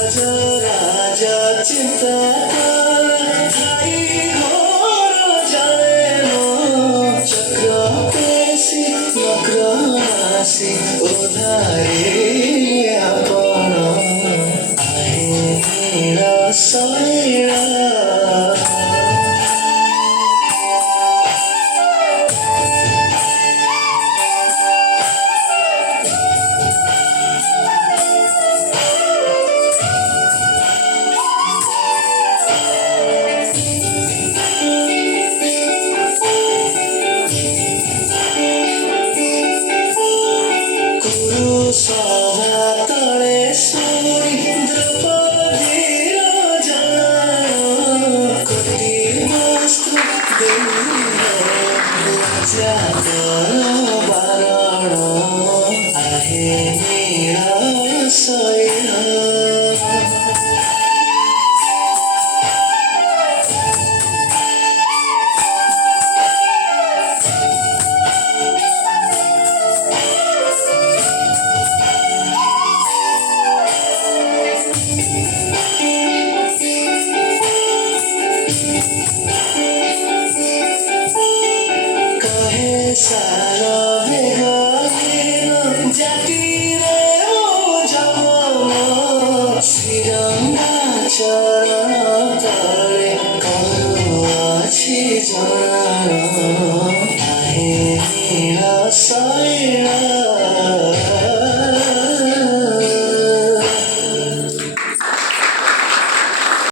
রাজা চিন্তা ঠাই ঘর জানো চক্র পেশি নক্র নাসি উধারে আপন আইরা সাইরা সভা তলে সুরি দ্রৌপদীর জানো কোটি বস্ত্র লজ্জাতর বারণ আহে নিরাশয় সারা বেগাইন জাতিরে ও জমন শ্রীরঙ্গা চরণ তলে করু আছি জানো আহে নিরাশয়